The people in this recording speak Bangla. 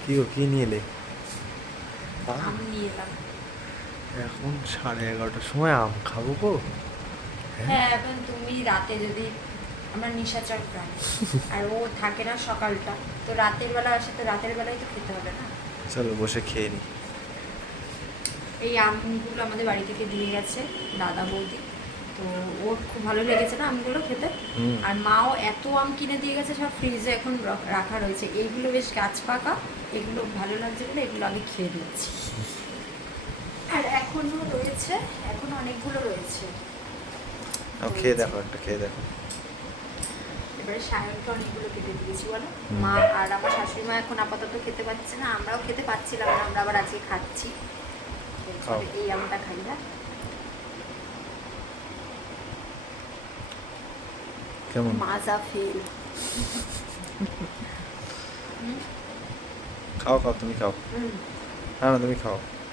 কি গো কি নিয়ে এলে? এখন সাড়ে এগারোটার সময় আম খাব গো। হ্যাঁ? এখন তুমি রাতে যদি আমরা নিশাচর প্রাণী আর ও থাকে না সকালটা তো রাতের বেলা আসে তো রাতের বেলায় তো খেতে হবে না? চলো বসে খেয়ে নি। এই আমগুলো আমাদের বাড়ি থেকে দিয়ে গেছে দাদা বৌদি। তো ওর খুব ভালো লেগেছে না আমগুলো খেতে। আর মাও এত আম কিনে দিয়ে গেছে সব ফ্রিজে এখন রাখা রয়েছে। এইগুলো বেশ গাছ পাকা এগুলো ভালো লাগছে বলে এগুলো আমি খেয়ে নিচ্ছি আর এখনও রয়েছে এখনও অনেকগুলো রয়েছে। খেয়ে দেখো একটা খেয়ে দেখো। এবারে সায়নকে অনেকগুলো কেটে দিয়েছি বলো। মা আর আমার শাশুড়ি মা এখন আপাতত খেতে পাচ্ছে না আমরাও খেতে পাচ্ছিলাম না আমরা আবার আজকে খাচ্ছি। এই আমটা খাই না কেমন? মাজা ফিল। খাও খাও তুমি খাও। না তুমি খাও।